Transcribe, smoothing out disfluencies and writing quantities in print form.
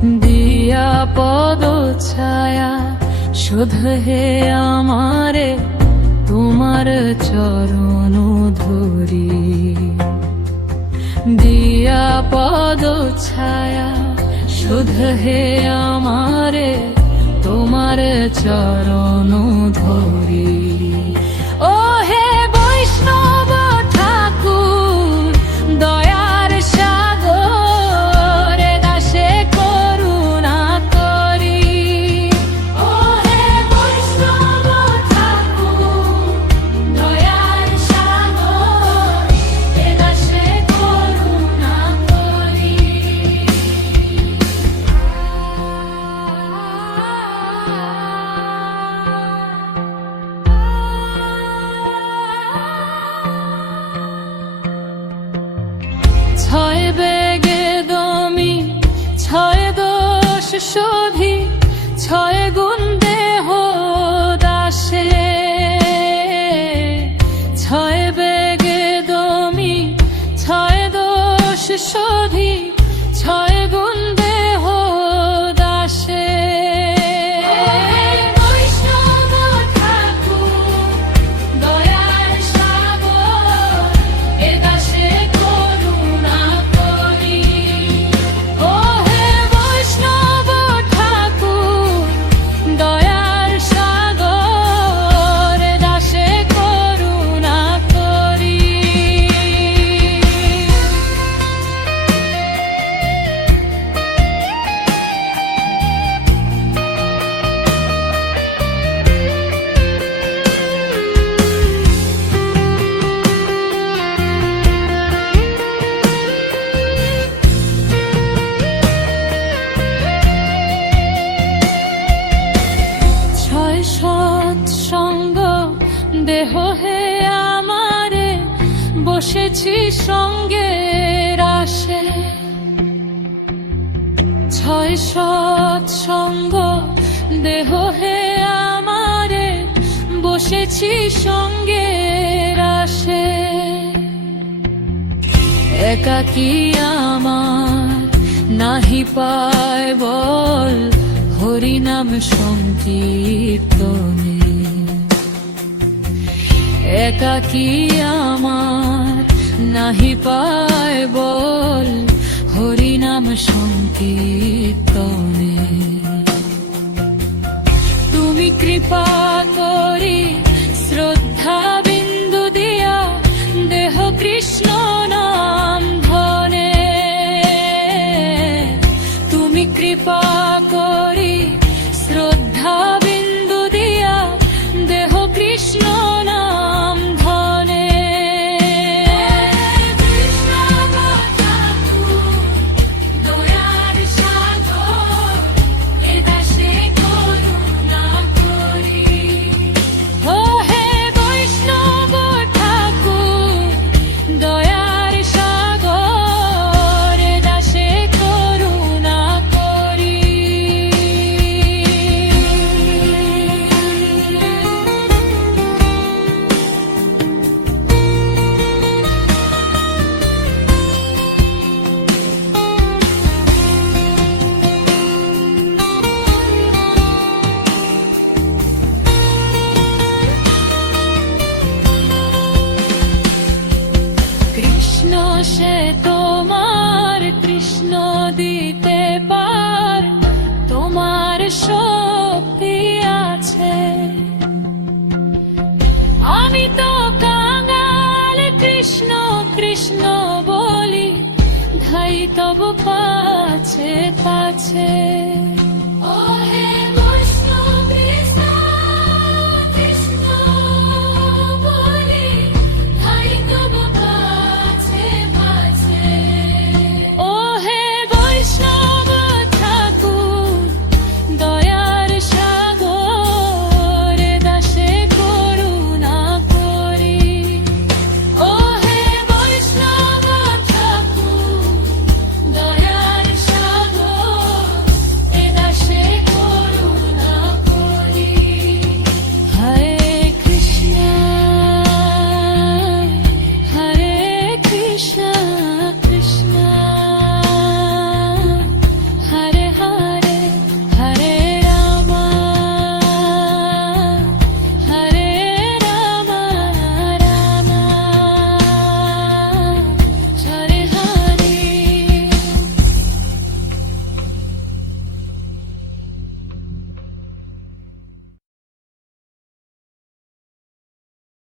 দিয়া পদ ছায়া শুধু হে আমারে তোমার চরণ ধরি, দিয়া পদ ছায়া শুধু হে আমারে তোমার চরণ ধরি। ও হে বৈষ্ণব ঠাকুর দয়ার সাগর দাসে করুণা করি। ও হে বৈষ্ণব ঠাকুর দয়ার সাগর দাসে করুণা করি। ছয় বেগে দমি ছয় দোষ শোধি ছয় গুণ দেহ দাসে, ছয় বেগে দমি ছয় দোষ শোধি ছয় গুণ দেহ দাসে। বৈষ্ণব ঠাকুর দয়ার সাগর এ দাসে করুণা করি। ও হে বৈষ্ণব ঠাকুর দয়ার সাগর এ দাসে করুণা করি। ছয় সৎসঙ্গ দেহ হে আমারে বসেছি সঙ্গের আশে, ছয় সৎসঙ্গ দেহ হে আমারে বসেছি সঙ্গের আশে। একাকী আমার নাহি পায় বল হরিনাম সংকীর্তনে, একাকী আমার নাহি পায় বল হরিনাম সংকীর্তনে। তুমি কৃপা করি শ্রদ্ধা বিন্দু দিয়া দেহ কৃষ্ণ নাম ধনে, তুমি কৃপা করি